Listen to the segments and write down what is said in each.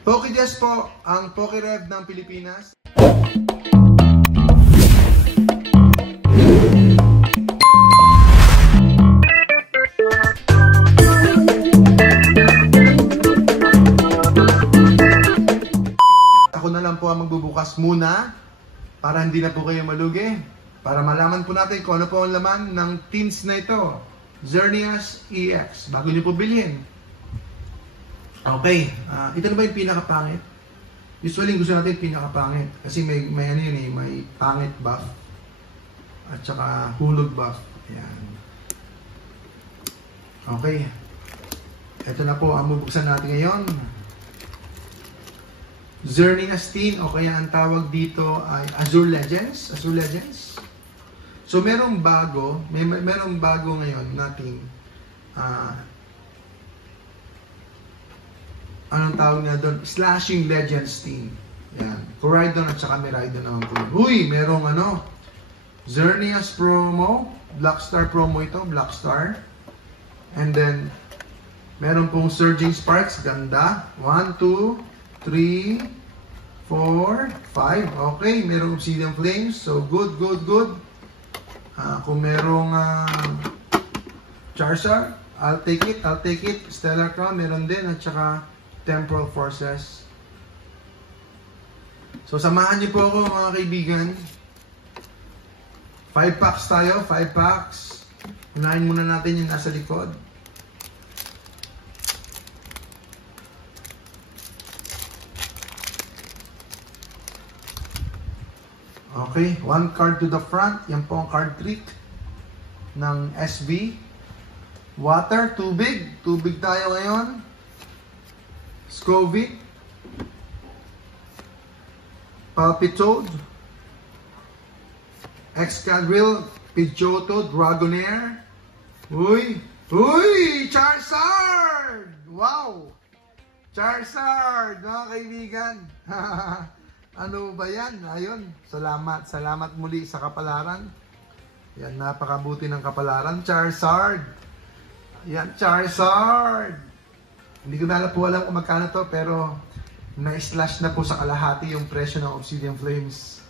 PokeJess po, ang PokeRev ng Pilipinas. Ako na lang po ang magbubukas muna para hindi na po kayo malugi. Para malaman po natin kung ano po ang laman ng tins na ito. Xerneas EX. Bago niyo po bilhin. Okay, ito na ba yung pinakapangit? Usually gusto natin pinakapangit kasi may ano yun eh, may pangit buff at saka hulog buff. Ayan. Okay, ito na po ang bubuksan natin ngayon. Xerneas Teen o kaya ang tawag dito ay Azure Legends. Azure Legends. So merong bago, merong bago ngayon nating anong tawag nga doon? Slashing Legends Team. Yan. Koraidon at saka Miraidon naman po. Uy, merong ano? Xerneas promo. Black Star promo ito. Black Star. And then, meron pong Surging Sparks. Ganda. 1, 2, 3, 4, 5. Okay. Merong Obsidian Flames. So, good, good, good. Kung merong Charizard, I'll take it. I'll take it. Stellar Crown. Meron din. At saka Temporal Forces. So, samahan niyo po ako mga kaibigan. 5 packs tayo. 5 packs. Unahin muna natin yung nasa likod. Okay. 1 card to the front. Yan po ang card trick ng SB. Water. Tubig. Tubig tayo ngayon. Scovit, Palpitoad, Excadrill, Pidgeotto, Dragonair. Uy! Uy! Charizard! Wow! Charizard, mga kaibigan. Ano ba yan? Ayun, salamat. Salamat muli sa kapalaran. Yan, napakabuti ng kapalaran. Charizard! Yan, Charizard! Hindi ko na po alam kung magkano to, pero na-slash na po sa kalahati yung presyo ng Obsidian Flames.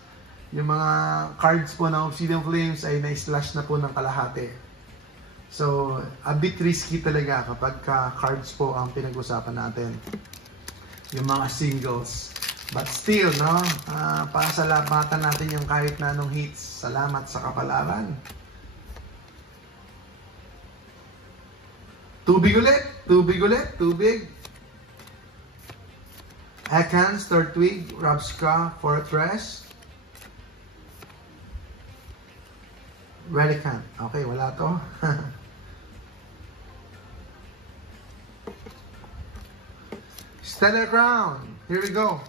Yung mga cards po ng Obsidian Flames ay na-slash na po ng kalahati. So, a bit risky talaga kapag cards po ang pinag-usapan natin. Yung mga singles. But still, no? Pasalamatan natin yung kahit na anong hits. Salamat sa kapalaran. Tubig ulit, tubig ulit, tubig. Ekans, Turtwig, Rabsca, Fortress. Relicanth. Okay, wala to. Stellar Crown. Here we go.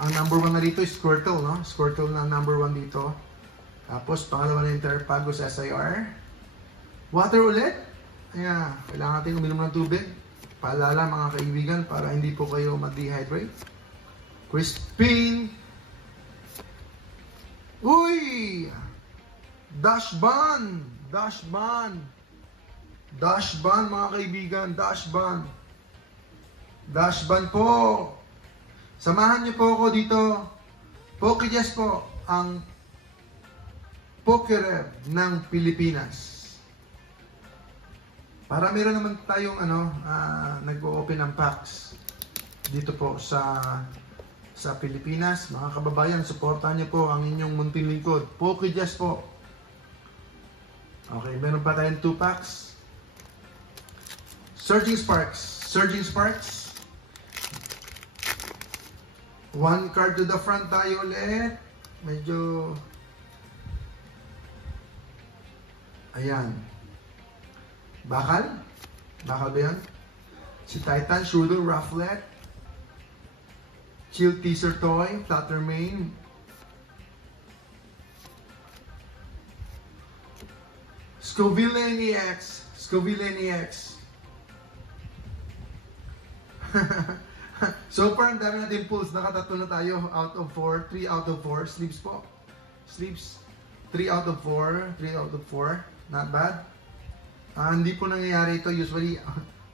Ang number 1 na dito is Squirtle, no? Squirtle na number 1 dito. Tapos, pangalawa na yung Terpagos SIR. Water ulit. Ayan, kailangan natin uminom ng tubig. Paalala mga kaibigan para hindi po kayo ma-dehydrate. Crispin. Uy! Dashban! Dashban! Dashban mga kaibigan, Dashban. Dashban po. Samahan niyo po ako dito. PokeJess po ang PokeRev ng Pilipinas. Para meron naman tayong nag-o-open ng packs dito po sa Pilipinas. Mga kababayan, suportahan niyo po ang inyong munting lingkod. PokeJess po. Okay, meron pa tayong 2 packs. Surging Sparks. Surging Sparks. 1 card to the front tayo ulit. Medyo ayan. Bakal? Bakal ba yan? Si Titan, Shooter, Rufflet, Chill Teaser Toy, Fluttermane, Scovillain EX, Scovillain EX. So far, ang dami natin pulls. Nakatatlo na tayo out of 4. 3 out of 4. Sleeves po. Sleeves. 3 out of 4. 3 out of 4. Not bad. Hindi po nangyayari ito. Usually,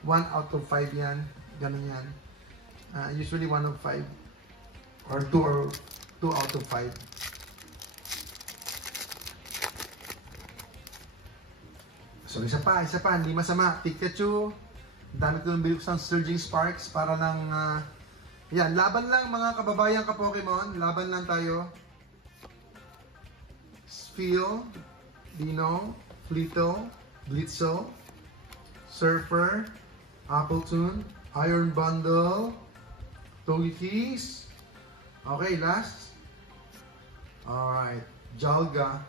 1 out of 5 yan. Ganun yan. Usually 1 of 5. Or 2 out of 5. So isa pa, hindi masama. Pikachu. Dami ko nang binuksan Surging Sparks para lang, yan, laban lang mga kababayan ka Pokemon. Laban lang tayo. Spheal, Dino, Flito, Blitzo, Surfer, Appletoon, Iron Bundle, Togekiss. Okay, last. Alright, Jalga,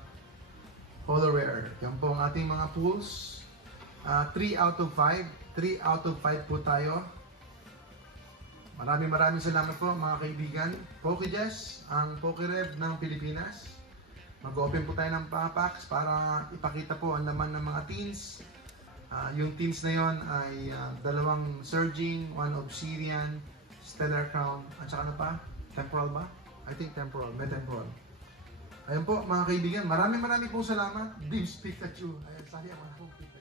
Holo Rare. Yan po ang ating mga pulls. 3 out of 5. 3 out of 5 po tayo. Maraming salamat po mga kaibigan. Pokejess, ang Pokerev ng Pilipinas. Mag-open po tayo ng packs para ipakita po ang laman ng mga teens. Yung teens na yon ay 2 Surging, 1 Obsidian, Stellar Crown, at saka ano pa? Temporal ba? I think Temporal, may Temporal. Ayun po mga kaibigan, maraming po salamat. Beams Pikachu. Ayan, sayang mga Pikachu.